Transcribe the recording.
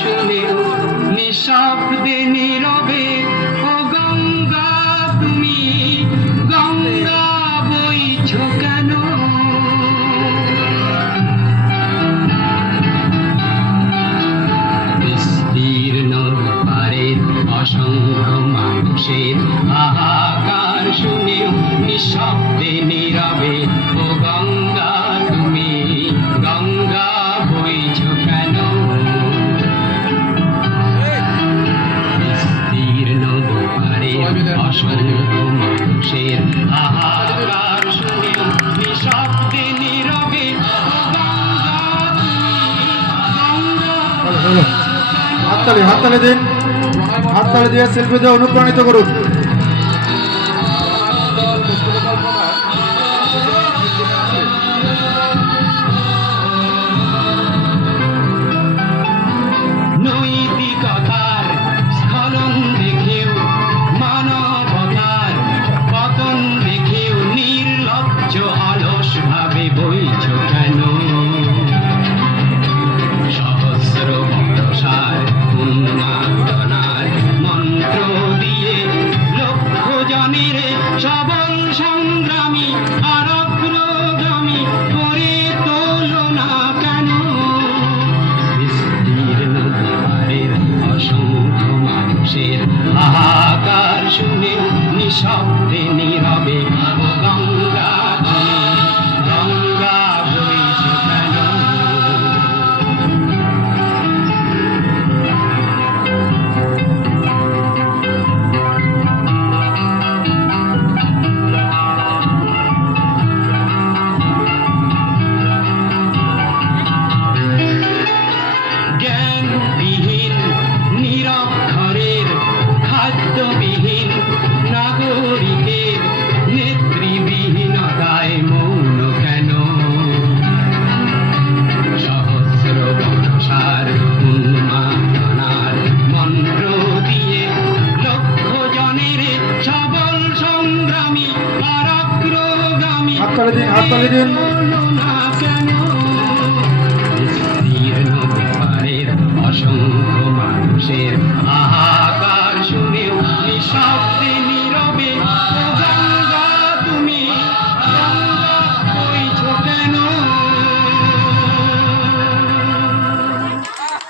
শুনে নিঃশব্দে নীরবে ও গঙ্গা তুমি গঙ্গা বইছ কেন? বিস্তীর্ণ পারের অসংখ্য মানুষের হাহাকার শুনে নিঃশব্দে নীরবে ও গঙ্গা তুমি গঙ্গা বইছ কেন? বিস্তীর্ণ পারের অসংখ্য মানুষের হাহাকার শুনে নিঃশব্দে নীরবে ও গঙ্গা তুমি হাততালি হাততালি দিন, হাততালি দিয়ে শিল্পীদের অনুপ্রাণিত করুন। নৈতিকতার স্খলন দেখেও মানবতার পতন দেখেও নির্লজ্জ অলস ভাবে বইছ কেন? সহস্র বর্ষার উন্মাদনার মন্ত্র দিয়ে লক্ষ জনের সবল সংগ্রামী আর অগ্রগামী করে তোলো না কেন? বিস্তীর্ণ পারের অসংখ্য মানুষের হাহাকার শুনে নিঃশব্দে নীরবে ও গঙ্গা তুমি গঙ্গা বইছ কেন? জ্ঞানবিহীন নিরক্ষরের খাদ্যবিহীন নাগরিকের নেতৃবিহীনতায় মৌন কেন? সহস্র বর্ষার উন্মাদনার মন্ত্র দিয়ে লক্ষ জনের সবল সংগ্রামী আর অগ্রগামী হাততালি দিন, হাততালি দিন।